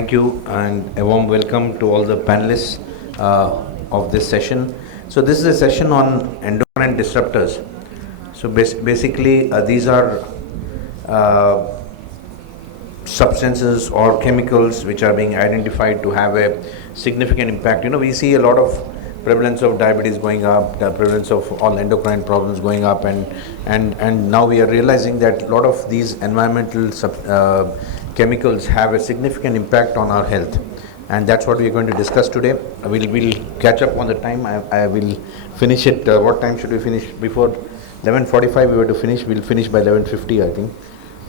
Thank you and a warm welcome to all the panelists of this session. So this is a session on endocrine disruptors. So basically these are substances or chemicals which are being identified to have a significant impact. We see a lot of prevalence of diabetes going up, the prevalence of all endocrine problems going up, and now we are realizing that a lot of these environmental chemicals have a significant impact on our health, and that's what we are going to discuss today. We'll catch up on the time. I will finish it. What time should we finish? Before 11:45 we were to finish. We'll finish by 11:50, I think.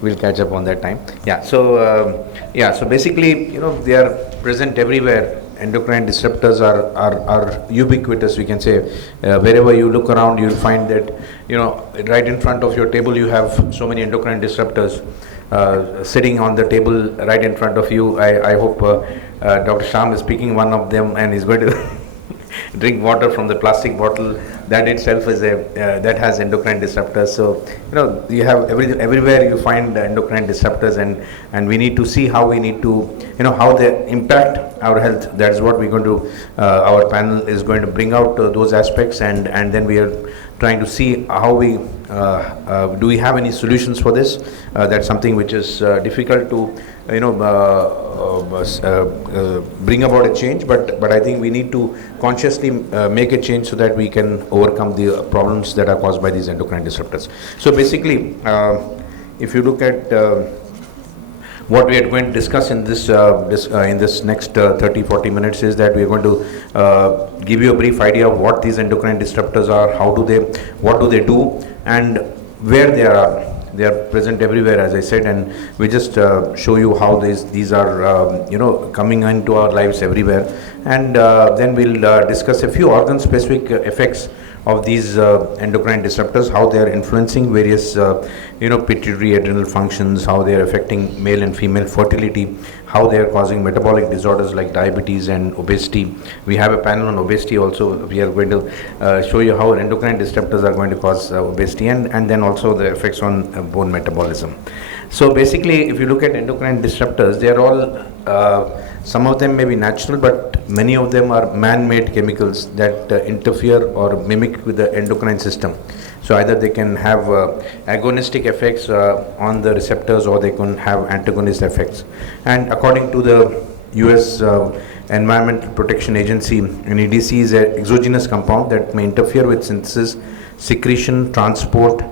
We'll catch up on that time. So basically, they are present everywhere. Endocrine disruptors are ubiquitous, we can say. Wherever you look around, you'll find that, right in front of your table, you have so many endocrine disruptors sitting on the table right in front of you. I hope Dr. Sham is picking one of them and is going to drink water from the plastic bottle. That itself is that has endocrine disruptors. So you have everywhere you find endocrine disruptors, and we need to see how we need to how they impact our health. That's what we're going to our panel is going to bring out those aspects, and then we are trying to see how we do we have any solutions for this. That's something which is difficult to bring about a change, but I think we need to consciously make a change so that we can overcome the problems that are caused by these endocrine disruptors. So basically, if you look at what we are going to discuss in this in this next 30-40 minutes is that we are going to give you a brief idea of what these endocrine disruptors are, what do they do, and where they are. They are present everywhere, as I said, and we just show you how these are coming into our lives everywhere, and then we'll discuss a few organ-specific effects of these endocrine disruptors, how they are influencing various pituitary adrenal functions, how they are affecting male and female fertility, how they are causing metabolic disorders like diabetes and obesity. We have a panel on obesity also. We are going to show you how endocrine disruptors are going to cause obesity, and then also the effects on bone metabolism. So basically, if you look at endocrine disruptors, they are all some of them may be natural, but many of them are man-made chemicals that interfere or mimic with the endocrine system. So either they can have agonistic effects on the receptors, or they can have antagonist effects. And according to the US Environmental Protection Agency, an EDC is an exogenous compound that may interfere with synthesis, secretion, transport,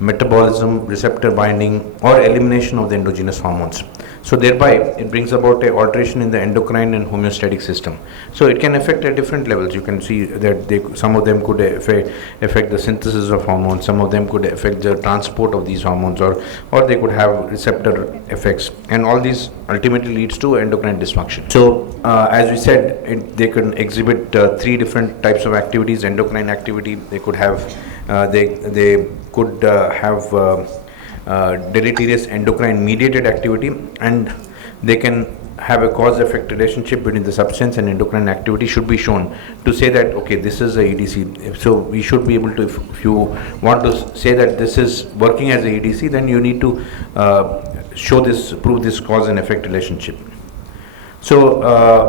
metabolism, receptor binding, or elimination of the endogenous hormones. So thereby it brings about a alteration in the endocrine and homeostatic system. So it can affect at different levels. You can see that some of them could affect the synthesis of hormones, some of them could affect the transport of these hormones, or they could have receptor effects, and all these ultimately leads to endocrine dysfunction. So as we said, they can exhibit three different types of activities. Endocrine activity, they could have they could have deleterious endocrine mediated activity, and they can have a cause-effect relationship between the substance and endocrine activity should be shown to say that, okay, this is a EDC. So we should be able to, if you want to say that this is working as a EDC, then you need to prove this cause and effect relationship. So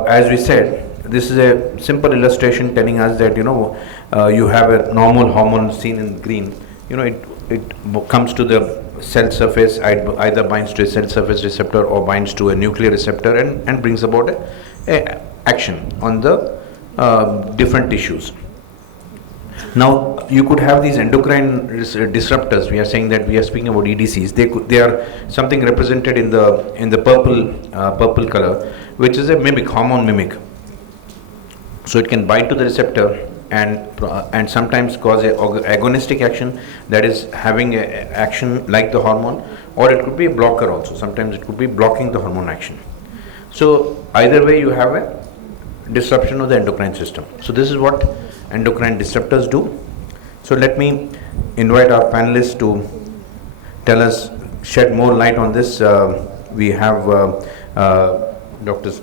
as we said, this is a simple illustration telling us that you have a normal hormone seen in green. It comes to the cell surface, either binds to a cell surface receptor or binds to a nuclear receptor, and brings about a action on the different tissues. Now you could have these endocrine disruptors. We are saying that we are speaking about EDCs. They are something represented in the purple color, which is a hormone mimic. So it can bind to the receptor and sometimes cause a agonistic action, that is having a action like the hormone, or it could be a blocker also. Sometimes it could be blocking the hormone action. So either way you have a disruption of the endocrine system. So this is what endocrine disruptors do. So let me invite our panelists to shed more light on this. We have Dr.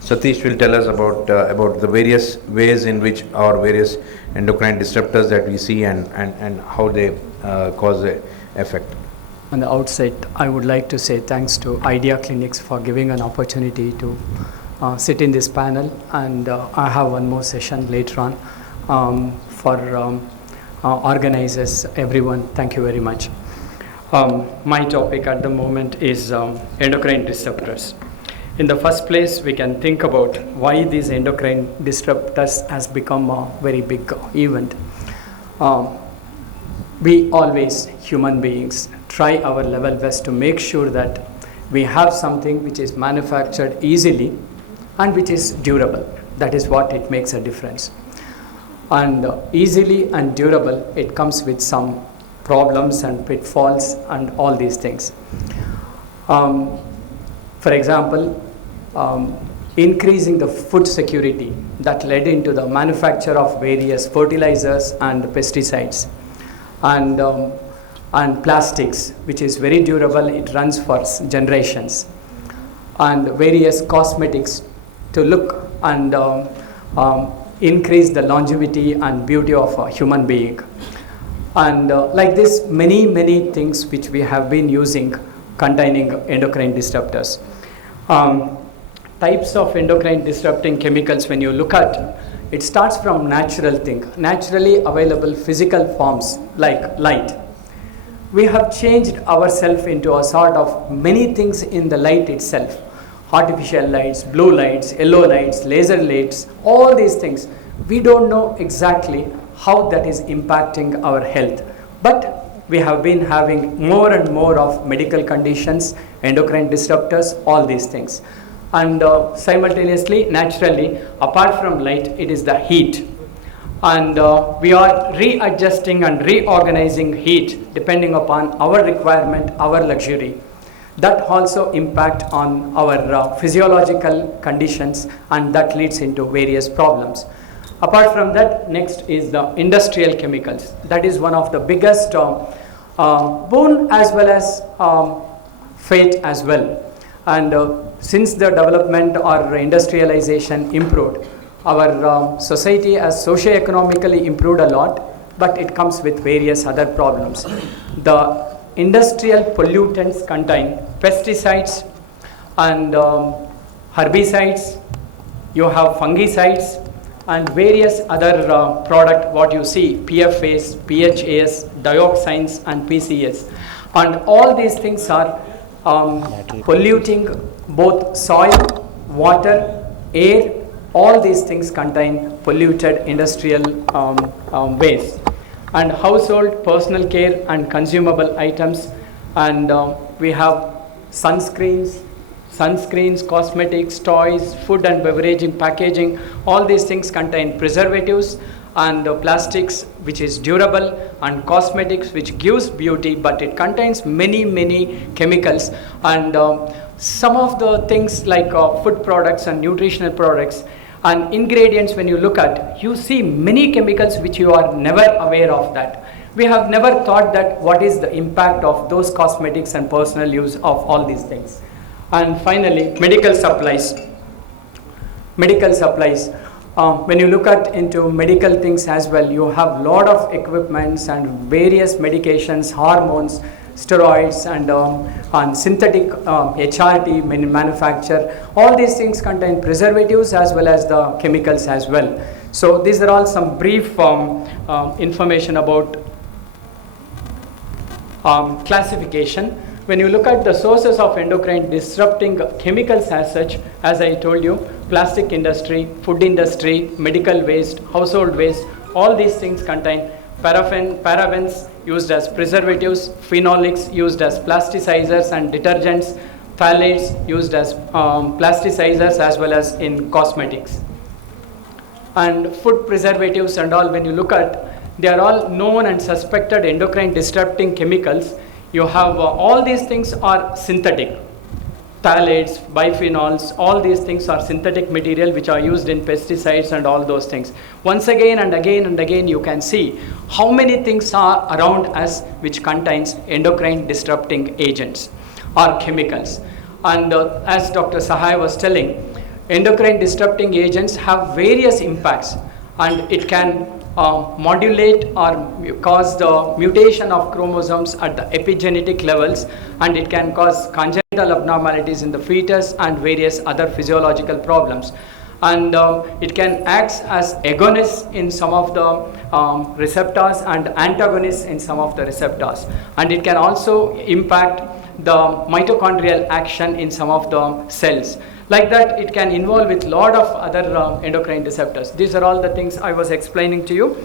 Satish will tell us about the various ways in which our various endocrine disruptors that we see and how they cause a effect. On the outset, I would like to say thanks to Idea Clinics for giving an opportunity to sit in this panel, and I have one more session later on for organizers, everyone. Thank you very much. My topic at the moment is endocrine disruptors. In the first place, we can think about why these endocrine disruptors has become a very big event. We always, human beings, try our level best to make sure that we have something which is manufactured easily and which is durable. That is what it makes a difference. And easily and durable, it comes with some problems and pitfalls and all these things. For example, increasing the food security that led into the manufacture of various fertilizers and pesticides, and plastics, which is very durable, it runs for generations, and various cosmetics to look and increase the longevity and beauty of a human being. And like this, many things which we have been using containing endocrine disruptors. Types of endocrine disrupting chemicals, when you look at, it starts from natural thing, naturally available physical forms like light. We have changed ourselves into a sort of many things in the light itself. Artificial lights, blue lights, yellow lights, laser lights, all these things. We don't know exactly how that is impacting our health. But we have been having more and more of medical conditions, endocrine disruptors, all these things. And simultaneously, naturally, apart from light, it is the heat. And we are readjusting and reorganizing heat depending upon our requirement, our luxury. That also impact on our physiological conditions, and that leads into various problems. Apart from that, next is the industrial chemicals. That is one of the biggest boon as well as fate as well. And since the development or industrialization improved, our society has socio-economically improved a lot, but it comes with various other problems. The industrial pollutants contain pesticides and herbicides, you have fungicides, and various other product, what you see, PFAS, PHAS, dioxins, and PCS. And all these things are polluting both soil, water, air. All these things contain polluted industrial waste. And household, personal care, and consumable items. And we have sunscreens, cosmetics, toys, food and beverage packaging. All these things contain preservatives and plastics, which is durable, and cosmetics, which gives beauty, but it contains many chemicals. And some of the things like food products and nutritional products and ingredients, when you look at, you see many chemicals which you are never aware of that. We have never thought that what is the impact of those cosmetics and personal use of all these things. And finally, medical supplies. When you look at into medical things as well, you have lot of equipments and various medications, hormones, steroids, and synthetic HRT manufacture. All these things contain preservatives as well as the chemicals as well. So these are all some brief information about classification. When you look at the sources of endocrine disrupting chemicals as such, as I told you, plastic industry, food industry, medical waste, household waste, all these things contain parabens used as preservatives, phenolics used as plasticizers and detergents, phthalates used as plasticizers as well as in cosmetics. And food preservatives and all, when you look at, they are all known and suspected endocrine disrupting chemicals. You have all these things are synthetic. Phthalates, bipheноls, all these things are synthetic material which are used in pesticides and all those things. Once again and again and again, you can see how many things are around us which contains endocrine disrupting agents or chemicals. And as Dr. Sahai was telling, endocrine disrupting agents have various impacts, and it can modulate or cause the mutation of chromosomes at the epigenetic levels, and it can cause congenital abnormalities in the fetus and various other physiological problems. And it can act as agonist in some of the receptors and antagonist in some of the receptors, and it can also impact the mitochondrial action in some of the cells. Like that, it can involve with lot of other endocrine receptors. These are all the things I was explaining to you.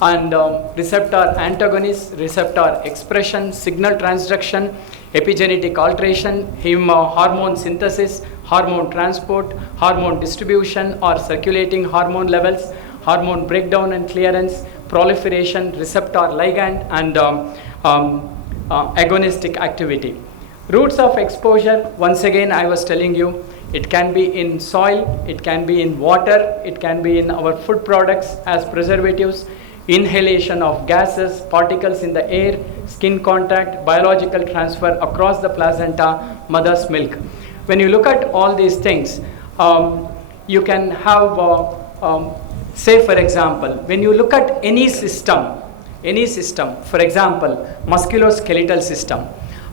And receptor antagonist, receptor expression, signal transduction, epigenetic alteration, hormone synthesis, hormone transport, hormone distribution or circulating hormone levels, hormone breakdown and clearance, proliferation, receptor ligand, and agonistic activity. Routes of exposure, once again I was telling you, it can be in soil, it can be in water, it can be in our food products as preservatives, inhalation of gases, particles in the air, skin contact, biological transfer across the placenta, mother's milk. When you look at all these things, you can have, say for example, when you look at any system, for example, musculoskeletal system,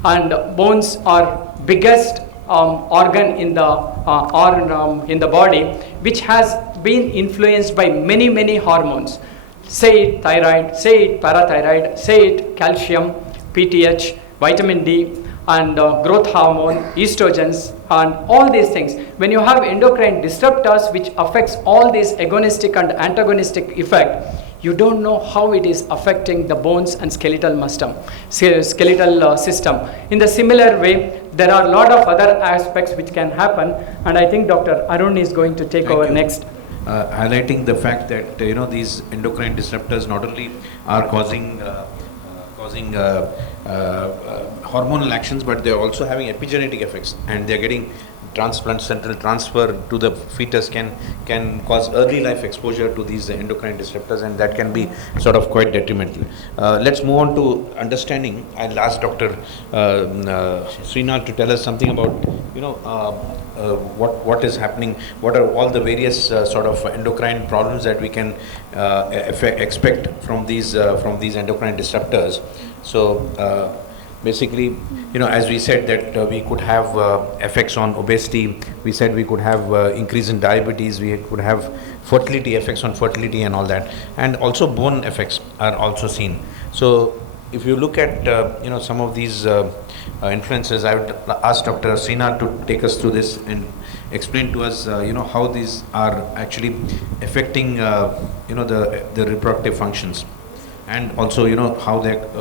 and bones are biggest organ in the body, which has been influenced by many hormones. Say it thyroid, say it parathyroid, say it calcium, PTH, vitamin D, and growth hormone, estrogens, and all these things. When you have endocrine disruptors which affects all these agonistic and antagonistic effect, you don't know how it is affecting the bones and skeletal system. In the similar way, there are a lot of other aspects which can happen, and I think Dr. Arun is going to take over next. Highlighting the fact that these endocrine disruptors not only are causing hormonal actions, but they are also having epigenetic effects, and they are getting transplant central transfer to the fetus can cause early life exposure to these endocrine disruptors, and that can be sort of quite detrimental. Let's move on to understanding. I'll ask Dr. Srinath to tell us something about what is happening, what are all the various sort of endocrine problems that we can expect from these endocrine disruptors. So basically, as we said that we could have effects on obesity, we said we could have increase in diabetes, we could have fertility, effects on fertility and all that, and also bone effects are also seen. So if you look at some of these influences, I would ask Dr. Srinath to take us through this and explain to us how these are actually affecting the reproductive functions, and also how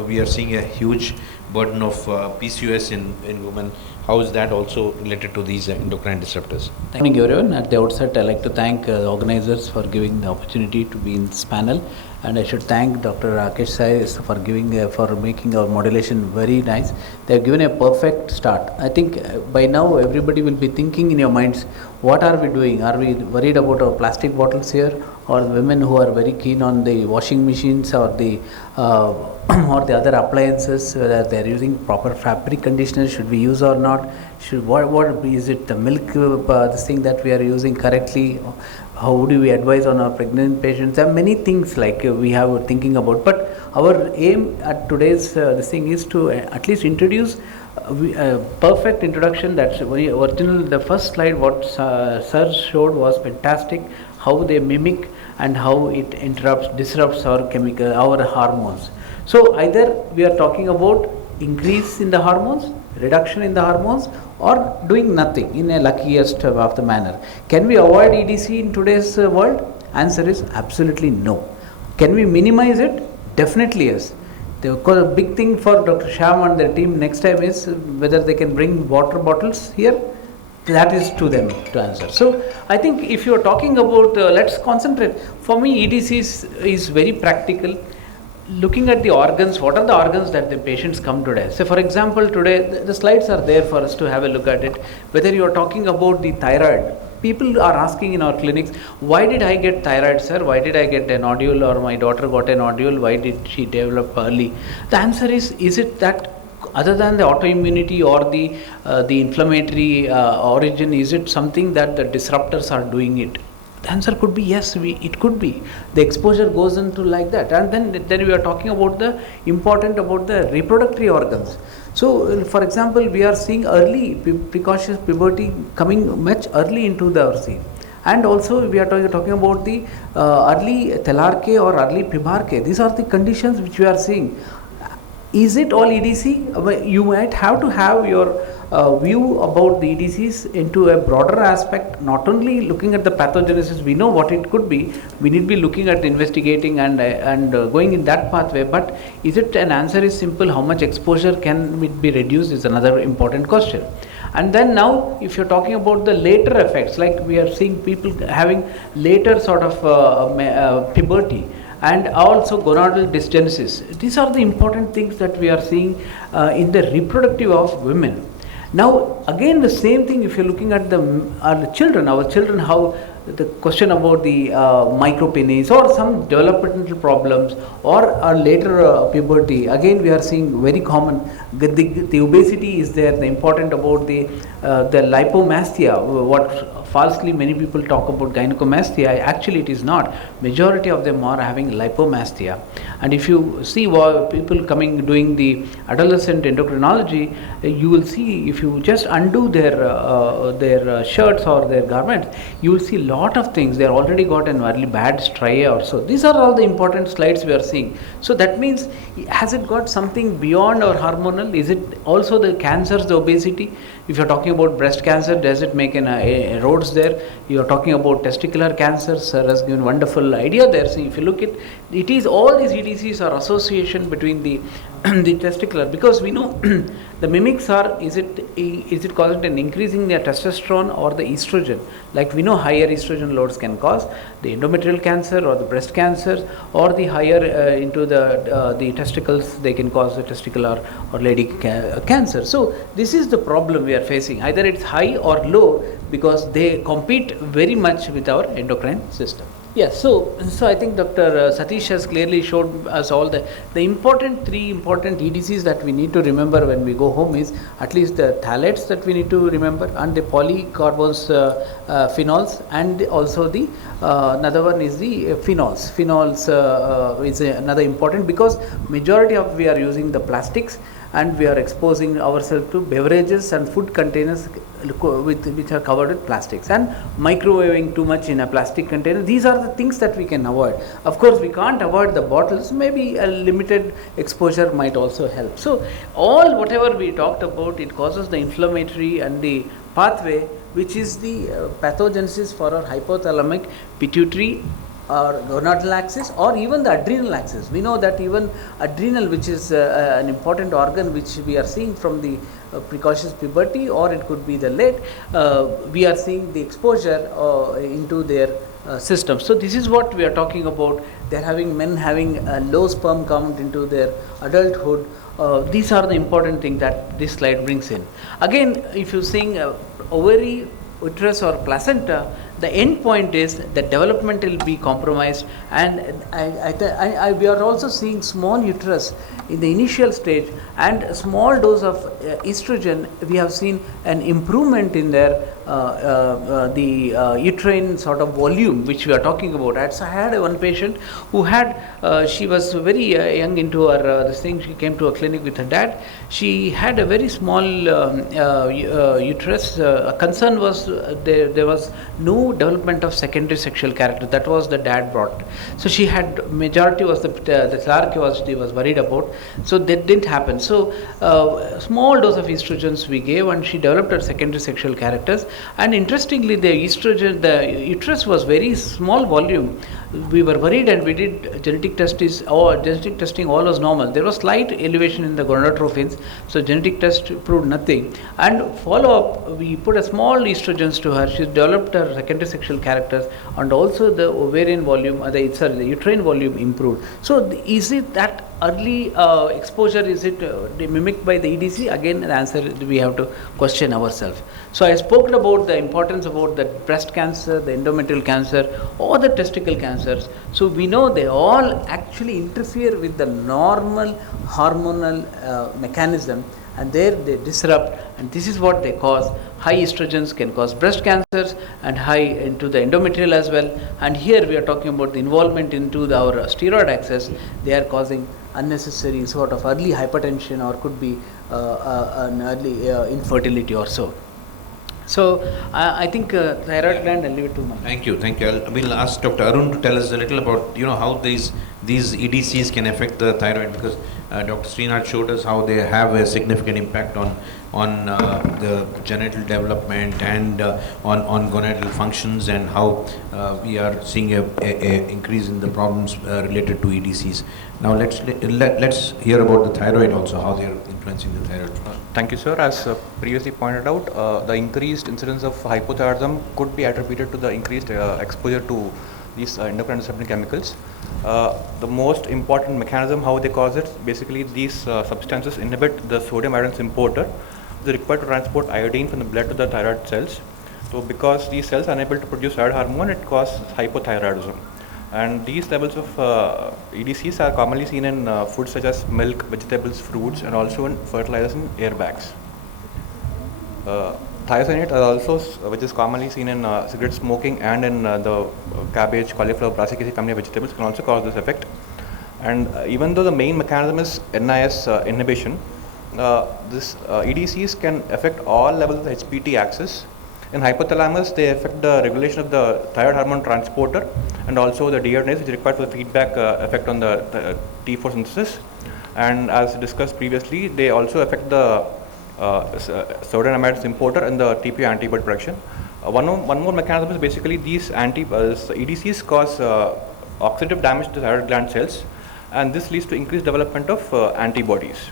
we are seeing a huge burden of PCOS in women. How is that also related to these endocrine disruptors? Good morning everyone. At the outset, I'd like to thank the organizers for giving the opportunity to be in this panel, and I should thank Dr. Rakesh Sai for making our modulation very nice. They have given a perfect start. I think by now everybody will be thinking in your minds, what are we doing? Are we worried about our plastic bottles here, or women who are very keen on the washing machines or the or the other appliances, whether they are using proper fabric conditioners, should we use or not? What is it, the milk this thing that we are using correctly? How do we advise on our pregnant patients? There are many things like we have thinking about, but our aim at today's this thing is to at least introduce a perfect introduction. That's original. The first slide what Sir showed was fantastic, how they mimic and how it disrupts our hormones. So either we are talking about increase in the hormones, reduction in the hormones, or doing nothing in a luckiest of the manner. Can we avoid EDC in today's world? Answer is absolutely no. Can we minimize it? Definitely yes. The big thing for Dr. Sham and their team next time is whether they can bring water bottles here. That is to them to answer. So I think if you are talking about, let's concentrate. For me, EDC is very practical. Looking at the organs, what are the organs that the patients come today? So for example, today the slides are there for us to have a look at it. Whether you are talking about the thyroid, people are asking in our clinics, why did I get thyroid, sir? Why did I get a nodule, or my daughter got a nodule? Why did she develop early? The answer is it that other than the autoimmunity or the inflammatory origin, is it something that the disruptors are doing it? The answer could be yes, it could be. The exposure goes into like that. And then we are talking about the important about the reproductive organs. So, for example, we are seeing early precocious puberty coming much early into the scene. And also we are talking about the early thelarche or early pubarche. These are the conditions which we are seeing. Is it all EDC? You might have to have your view about the EDCs into a broader aspect, not only looking at the pathogenesis, we know what it could be, we need to be looking at investigating and going in that pathway, but is it an answer is simple, how much exposure can it be reduced is another important question. And then now if you're talking about the later effects, like we are seeing people having later sort of puberty, and also gonadal dysgenesis. These are the important things that we are seeing in the reproductive of women. Now again the same thing if you're looking at the children, our children, how the question about the micropenis or some developmental problems or later puberty, again we are seeing very common, the obesity is there, the important about the lipomastia, what falsely many people talk about gynecomastia, actually it is not. Majority of them are having lipomastia. And if you see people coming doing the adolescent endocrinology, you will see if you just undo their shirts or their garments, you will see lot of things. They already got an early bad striae or so. These are all the important slides we are seeing. So that means, has it got something beyond our hormonal? Is it also the cancers, the obesity? If you are talking about breast cancer, does it make an roads there? You are talking about testicular cancers, sir has given wonderful idea there. So if you look at it is all these EDCs are association between the the testicular, because we know the mimics are, is it causing an increasing the testosterone or the estrogen? Like we know higher estrogen loads can cause the endometrial cancer or the breast cancer, or the higher into the testicles, they can cause the testicular or lady cancer. So this is the problem we are facing. Either it's high or low because they compete very much with our endocrine system. Yes, so I think Dr. Satish has clearly showed us all the three important EDCs that we need to remember when we go home is at least the phthalates that we need to remember, and the polycarbons, phenols, and also the another one is the phenols. Phenols is another important, because majority of we are using the plastics, and we are exposing ourselves to beverages and food containers which are covered with plastics, and microwaving too much in a plastic container. These are the things that we can avoid. Of course we can't avoid the bottles, maybe a limited exposure might also help. So all whatever we talked about, it causes the inflammatory and the pathway which is the pathogenesis for our hypothalamic pituitary or gonadal axis, or even the adrenal axis. We know that even adrenal, which is an important organ which we are seeing from the precocious puberty, or it could be the late, we are seeing the exposure into their system. So this is what we are talking about. They are having men having a low sperm count into their adulthood. These are the important things that this slide brings in. Again, if you seeing ovary, uterus or placenta, the end point is the development will be compromised, and we are also seeing small uterus in the initial stage, and a small dose of estrogen, we have seen an improvement in their uterine sort of volume which we are talking about. So I had one patient who had, she was very young into her this thing, she came to a clinic with her dad. She had a very small uterus. A concern was there was no development of secondary sexual character. That was the dad brought. So she had, majority was the thelarche she was worried about. So that didn't happen. So small dose of estrogens we gave, and she developed her secondary sexual characters. And interestingly, the uterus was very small volume. We were worried, and we did genetic testing. All was normal. There was slight elevation in the gonadotrophins, so genetic test proved nothing. And follow up, we put a small estrogens to her. She developed her secondary sexual characters, and also the ovarian volume, the uterine volume improved. So is it that early exposure, is it mimicked by the EDC? Again, the answer we have to question ourselves. So I spoke about the importance about the breast cancer, the endometrial cancer, or the testicle cancers. So we know they all actually interfere with the normal hormonal mechanism, and there they disrupt, and this is what they cause. High estrogens can cause breast cancers and high into the endometrial as well. And here we are talking about the involvement into our steroid axis. They are causing unnecessary sort of early hypertension, or could be an early infertility or so. So I think thyroid gland, I'll leave it to my. Thank you, thank you. We'll ask Dr. Arun to tell us a little about how these EDCs can affect the thyroid, because Dr. Srinath showed us how they have a significant impact on the genital development and on gonadal functions, and how we are seeing a increase in the problems related to EDCs. Now let's hear about the thyroid also, how they are influencing the thyroid. Thank you, sir. As previously pointed out, the increased incidence of hypothyroidism could be attributed to the increased exposure to these endocrine disrupting chemicals. The most important mechanism how they cause it, basically these substances inhibit the sodium iodine importer. They are required to transport iodine from the blood to the thyroid cells. So because these cells are unable to produce thyroid hormone, it causes hypothyroidism. And these levels of EDCs are commonly seen in foods such as milk, vegetables, fruits, and also in fertilizers and airbags. Thiocyanate are also, which is commonly seen in cigarette smoking and in the cabbage, cauliflower, brassicas family of vegetables, can also cause this effect. And even though the main mechanism is NIS inhibition, this EDCs can affect all levels of the HPT axis. In hypothalamus, they affect the regulation of the thyroid hormone transporter and also the deiodinase, which is required for the feedback effect on the T4 synthesis. And as discussed previously, they also affect the sodium amide importer and the TPO antibody production. One more mechanism is basically these EDCs cause oxidative damage to thyroid gland cells, and this leads to increased development of antibodies.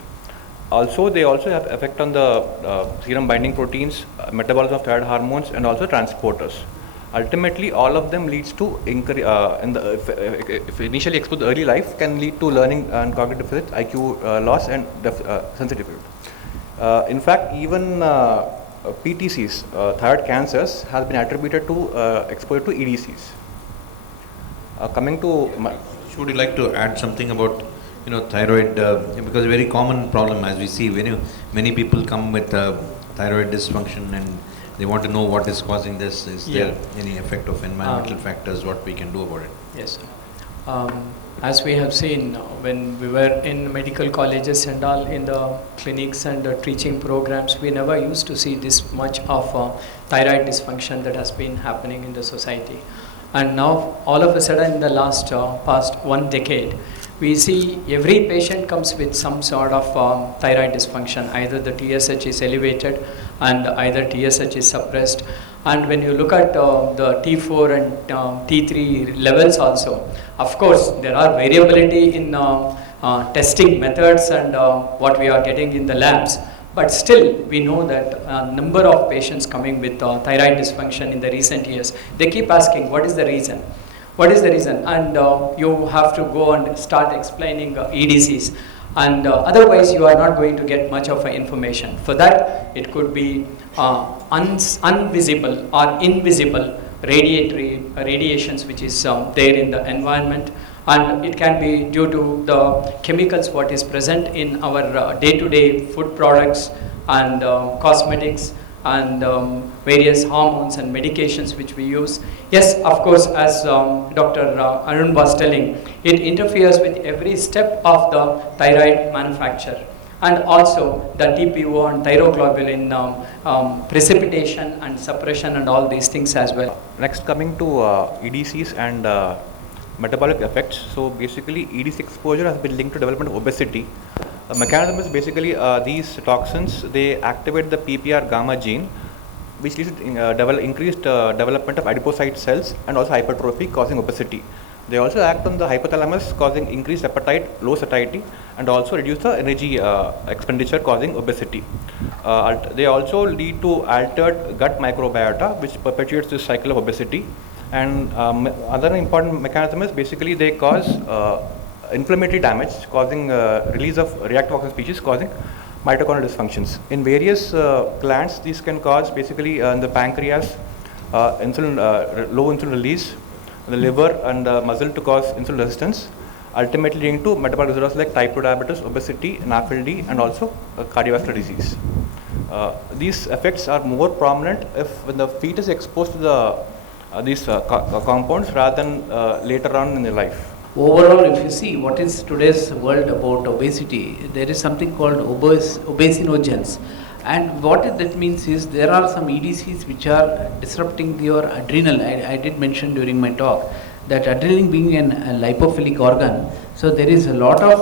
Also, they also have effect on the serum binding proteins, metabolism of thyroid hormones, and also transporters. Ultimately, all of them leads to if initially exposed early life, can lead to learning and cognitive deficit, IQ loss, and sensitivity. In fact, even PTCs, thyroid cancers, has been attributed to exposure to EDCs. Coming to would you like to add something about thyroid, because a very common problem, as we see, many people come with thyroid dysfunction and they want to know what is causing this. Is there any effect of environmental factors, what we can do about it? Yes. As we have seen when we were in medical colleges and all, in the clinics and the teaching programs, we never used to see this much of thyroid dysfunction that has been happening in the society. And now all of a sudden in the past 1 decade, we see every patient comes with some sort of thyroid dysfunction. Either the TSH is elevated and either TSH is suppressed. And when you look at the T4 and T3 levels also, of course, there are variability in testing methods and what we are getting in the labs. But still, we know that a number of patients coming with thyroid dysfunction in the recent years, they keep asking, what is the reason? What is the reason? And you have to go and start explaining EDCs. And otherwise, you are not going to get much of information. For that, it could be invisible or invisible radiations which is there in the environment. And it can be due to the chemicals what is present in our day-to-day food products and cosmetics and various hormones and medications which we use. Yes, of course, as Dr. Arun was telling, it interferes with every step of the thyroid manufacture, and also the TPO and thyroglobulin precipitation and suppression and all these things as well. Next, coming to EDCs and metabolic effects. So basically, EDC exposure has been linked to development of obesity. The mechanism is basically these toxins, they activate the PPR gamma gene, which leads to increased development of adipocyte cells and also hypertrophy, causing obesity. They also act on the hypothalamus, causing increased appetite, low satiety, and also reduce the energy expenditure, causing obesity. They also lead to altered gut microbiota, which perpetuates this cycle of obesity. And other important mechanism is basically they cause inflammatory damage, causing release of reactive oxygen species, causing mitochondrial dysfunctions. In various glands, these can cause basically in the pancreas, low insulin release, the liver and the muscle to cause insulin resistance, ultimately leading to metabolic disorders like type 2 diabetes, obesity, NAFLD, and also cardiovascular disease. These effects are more prominent when the fetus is exposed to these compounds rather than later on in their life. Overall, if you see what is today's world about obesity, there is something called obesinogens. And what that means is there are some EDCs which are disrupting your adrenal. I did mention during my talk that adrenaline being a lipophilic organ, so there is a lot of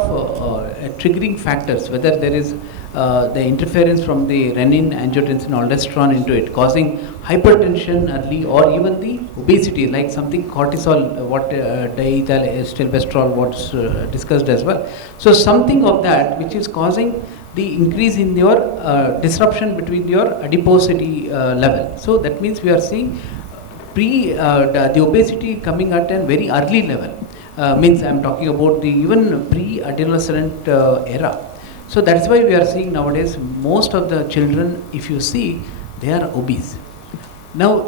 triggering factors, whether there is the interference from the renin, angiotensin, aldosterone into it, causing hypertension early, or even the obesity, like something cortisol, what diethylstilbestrol was discussed as well. So something of that which is causing the increase in your disruption between your adiposity level. So that means we are seeing the obesity coming at a very early level. Means I am talking about the even pre-adolescent era. So that's why we are seeing nowadays most of the children, if you see, they are obese. Now,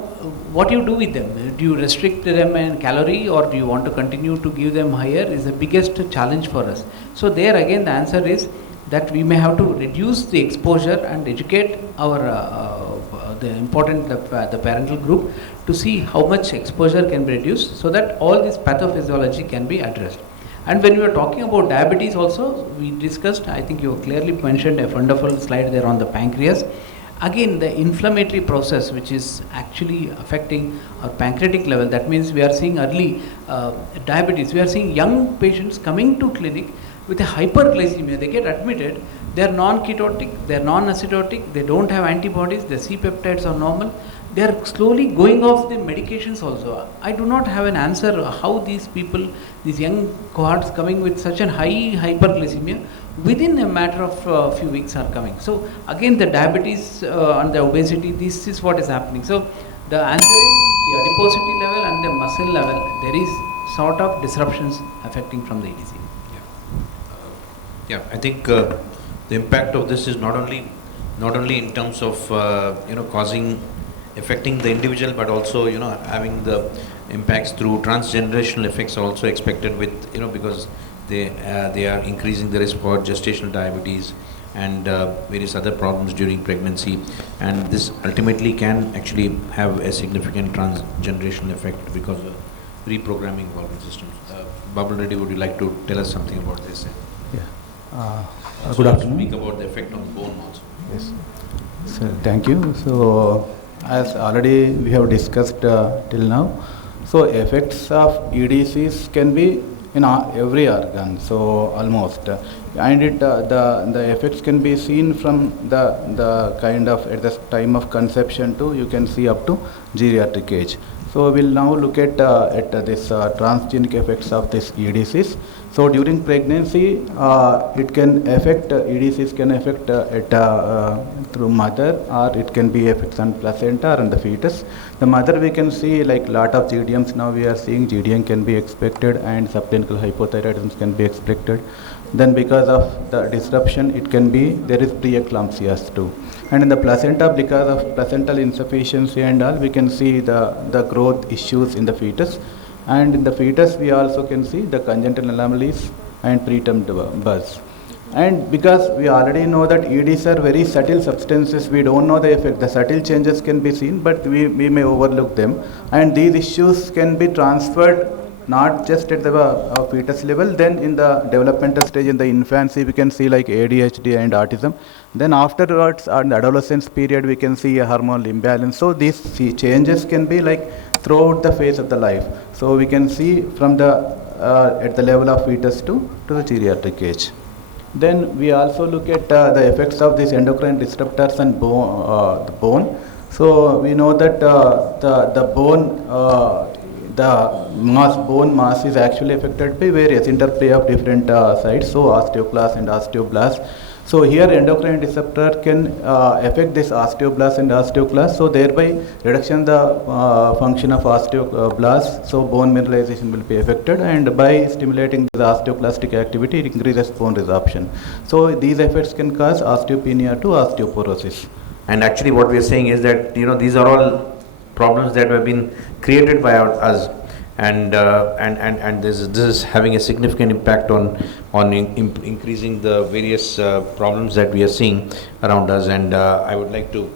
what do you do with them? Do you restrict them in calorie, or do you want to continue to give them higher? Is the biggest challenge for us. So there again the answer is that we may have to reduce the exposure and educate our the parental group to see how much exposure can be reduced, so that all this pathophysiology can be addressed. And when we were talking about diabetes also, we discussed, I think you clearly mentioned a wonderful slide there on the pancreas. Again, the inflammatory process which is actually affecting our pancreatic level, that means we are seeing early diabetes. We are seeing young patients coming to clinic with a hyperglycemia. They get admitted, they are non-ketotic, they are non-acidotic, they don't have antibodies, the C-peptides are normal. They are slowly going off the medications also. I do not have an answer how these people, these young cohorts coming with such a high hyperglycemia, within a matter of few weeks are coming. So again the diabetes and the obesity, this is what is happening. So the answer is the adiposity level and the muscle level, there is sort of disruptions affecting from the EDC. Yeah, I think the impact of this is not only in terms of affecting the individual, but also having the impacts through transgenerational effects are also expected with because they are increasing the risk for gestational diabetes and various other problems during pregnancy, and this ultimately can actually have a significant transgenerational effect because of reprogramming of organ systems. Babul Reddy, would you like to tell us something about this? Yeah. Also Good afternoon. speak about the effect on bone also. Yes. So thank you. So as already we have discussed till now, so effects of EDCs can be in every organ. So almost, and the effects can be seen from the kind of at the time of conception to you can see up to geriatric age. So we'll now look at this transgenic effects of this EDCs. So during pregnancy, it can affect EDCs can affect through mother, or it can be effects on placenta and the fetus. The mother, we can see like lot of GDMs now we are seeing. GDM can be expected and subclinical hypothyroidism can be expected. Then because of the disruption, it can be there is preeclampsias too. And in the placenta, because of placental insufficiency and all, we can see the growth issues in the fetus. And in the fetus, we also can see the congenital anomalies and preterm births. And because we already know that EDs are very subtle substances, we don't know the effect. The subtle changes can be seen, but we may overlook them. And these issues can be transferred not just at the fetus level, then in the developmental stage, in the infancy, we can see like ADHD and autism. Then afterwards, in the adolescence period, we can see a hormonal imbalance. So these changes can be like throughout the phase of the life. So we can see from the at the level of fetus to the geriatric age. Then we also look at the effects of these endocrine disruptors on the bone. So we know that the bone, bone mass is actually affected by various interplay of different sites, so osteoclast and osteoblast. So here endocrine disruptor can affect this osteoblast and osteoclast, so thereby reduction the function of osteoblast, so bone mineralization will be affected, and by stimulating the osteoclastic activity, it increases bone resorption. So these effects can cause osteopenia to osteoporosis. And actually what we are saying is that these are all problems that have been created by us, and this is having a significant impact on increasing the various problems that we are seeing around us. And I would like to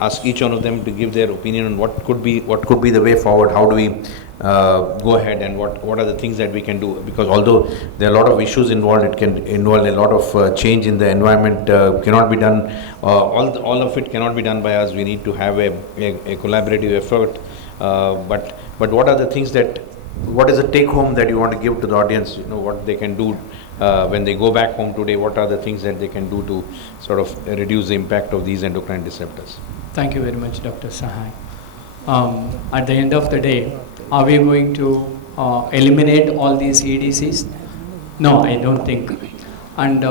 ask each one of them to give their opinion on what could be the way forward. How do we go ahead, and what are the things that we can do? Because although there are a lot of issues involved, it can involve a lot of change in the environment. Cannot be done. All of it cannot be done by us. We need to have a collaborative effort. But what are the things what is the take home that you want to give to the audience? What they can do when they go back home today. What are the things that they can do to sort of reduce the impact of these endocrine disruptors? Thank you very much, Dr. Sahai. At the end of the day, are we going to eliminate all these EDCs? No, I don't think. And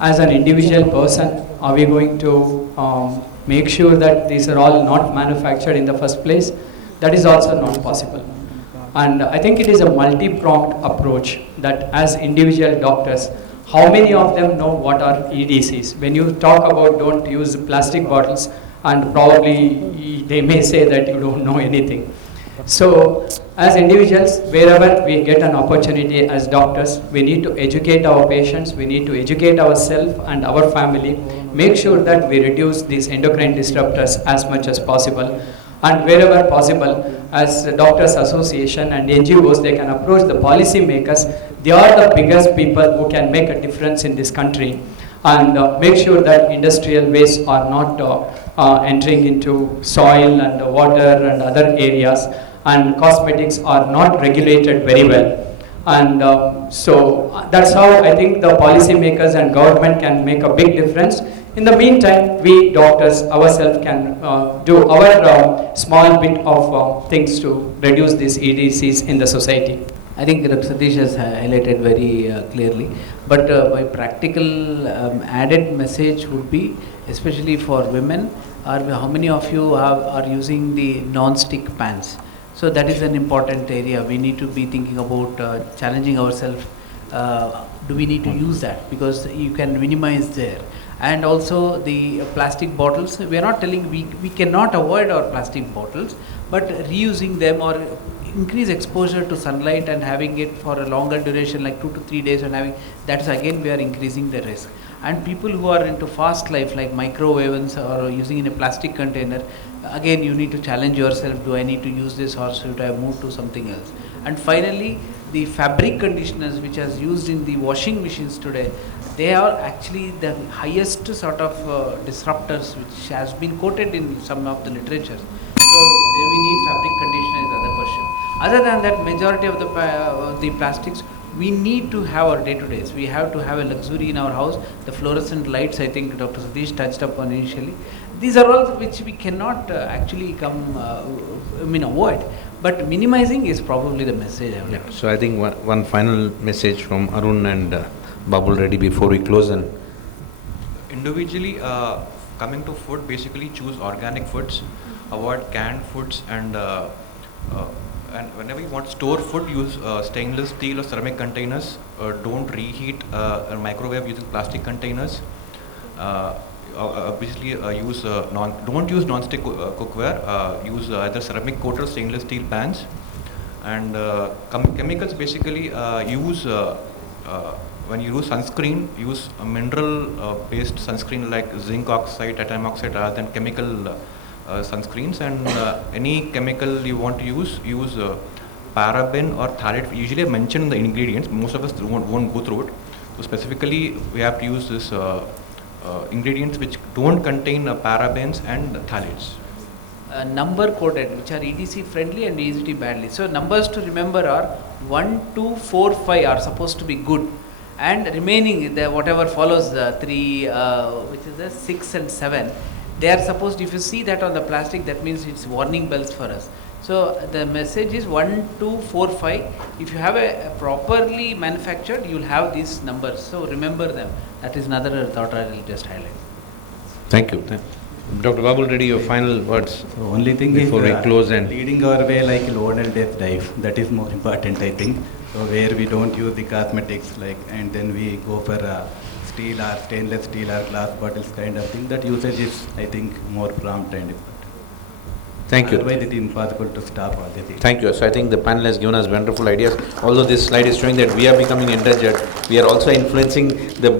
as an individual person, are we going to make sure that these are all not manufactured in the first place? That is also not possible. And I think it is a multi-pronged approach that as individual doctors, how many of them know what are EDCs? When you talk about don't use plastic bottles, and probably they may say that you don't know anything. So as individuals, wherever we get an opportunity as doctors, we need to educate our patients, we need to educate ourselves and our family, make sure that we reduce these endocrine disruptors as much as possible. And wherever possible, as Doctors Association and NGOs, they can approach the policy makers. They are the biggest people who can make a difference in this country, and make sure that industrial wastes are not entering into soil and water and other areas, and cosmetics are not regulated very well. And so that's how I think the policy makers and government can make a big difference. In the meantime, we doctors ourselves can do our small bit of things to reduce these EDCs in the society. I think Dr. Satish has highlighted very clearly, but my practical added message would be, especially for women, how many of you are using the non-stick pans? So that is an important area. We need to be thinking about challenging ourselves. Do we need to use that? Because you can minimize there. And also the plastic bottles, we are not telling we cannot avoid our plastic bottles, but reusing them or increase exposure to sunlight and having it for a longer duration, like 2 to 3 days, and having that is again we are increasing the risk. And people who are into fast life, like microwave ovens or using in a plastic container, again you need to challenge yourself, do I need to use this or should I move to something else? And finally, the fabric conditioners which are used in the washing machines today, they are actually the highest sort of disruptors which has been quoted in some of the literature. So we need fabric conditioner is other question. Other than that, majority of the plastics, we need to have our day-to-days. We have to have a luxury in our house. The fluorescent lights, I think Dr. Satish touched upon initially. These are all which we cannot actually avoid. But minimizing is probably the message I would like to. So I think one final message from Arun and Babul Reddy before we close. And individually, coming to food, basically choose organic foods, avoid canned foods, and whenever you want to store food, use stainless steel or ceramic containers. Don't reheat a microwave using plastic containers. Obviously, don't use non-stick cookware. Use either ceramic coated or stainless steel pans. And chemicals, basically use when you use sunscreen, use a mineral-based sunscreen like zinc oxide, titanium oxide, rather than chemical sunscreens. And any chemical you want to use paraben or phthalate. Usually I mention the ingredients. Most of us won't go through it. So specifically, we have to use this ingredients which don't contain parabens and phthalates. Number coded, which are EDC friendly and EDC badly. So numbers to remember are 1, 2, 4, 5 are supposed to be good, and remaining whatever follows 3, which is the 6 and 7. They are supposed, if you see that on the plastic, that means it's warning bells for us. So the message is 1, 2, 4, 5. If you have a properly manufactured, you will have these numbers. So remember them. That is another thought I will just highlight. thank you. Dr. Babul Reddy, your final words. The only thing before is we close and leading our way like load and death dive. That is more important, I think. So where we don't use the cosmetics, and then we go for steel or stainless steel or glass bottles kind of thing. That usage is, I think, more prompt and important. Thank you. Otherwise, it is impossible to stop all the things. Thank you. So I think the panel has given us wonderful ideas. Although this slide is showing that we are becoming endangered, we are also influencing the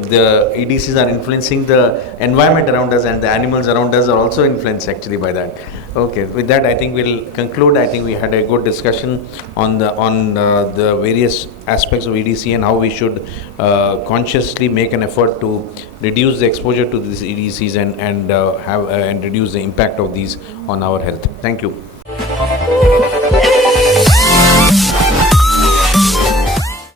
EDCs are influencing the environment around us, and the animals around us are also influenced actually by that. Okay, with that I think we'll conclude. I think we had a good discussion on the various aspects of EDC and how we should consciously make an effort to reduce the exposure to these EDCs and reduce the impact of these on our health. Thank you.